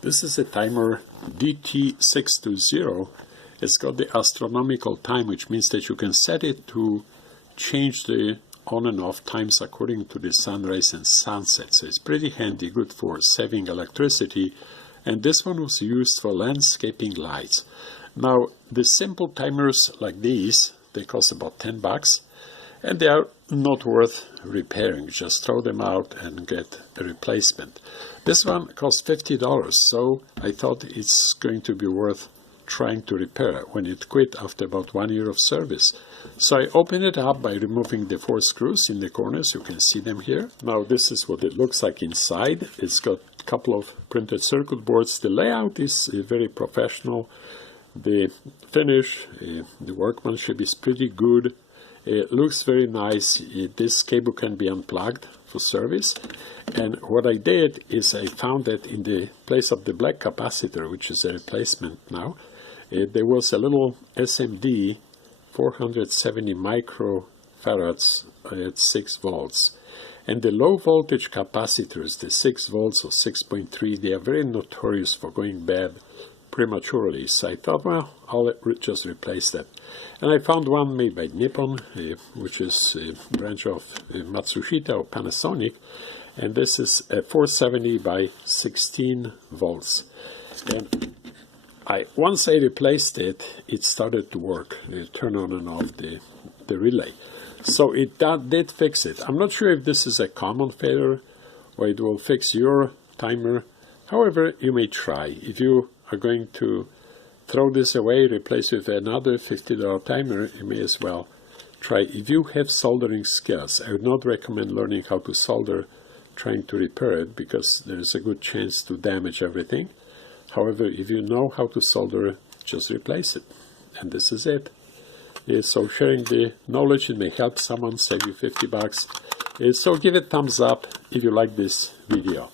This is a timer DT620. It's got the astronomical time, which means that you can set it to change the on and off times according to the sunrise and sunset. So it's pretty handy, good for saving electricity. And this one was used for landscaping lights. Now, the simple timers like these, they cost about $10, and they are not worth repairing. Just throw them out and get a replacement. This one cost $50, so I thought it's going to be worth trying to repair when it quit after about 1 year of service. So I opened it up by removing the 4 screws in the corners. You can see them here. Now this is what it looks like inside. It's got a couple of printed circuit boards. The layout is very professional. The finish, the workmanship is pretty good. It looks very nice. This cable can be unplugged for service. And what I did is I found that in the place of the black capacitor, which is a replacement now, there was a little SMD 470 microfarads at 6 volts. And the low voltage capacitors, the 6 volts or 6.3, they are very notorious for going bad prematurely. So I thought, well, I'll just replace that. And I found one made by Nippon, which is a branch of Matsushita or Panasonic. And this is a 470 by 16 volts. And once I replaced it, it started to work. It turned on and off the relay. So it did fix it. I'm not sure if this is a common failure or it will fix your timer. However, you may try. If you are going to throw this away, replace it with another $50 timer, you may as well try. If you have soldering skills, I would not recommend learning how to solder trying to repair it, because there is a good chance to damage everything. However, if you know how to solder, just replace it. And this is it. So sharing the knowledge, it may help someone, save you $50. So give it a thumbs up if you like this video.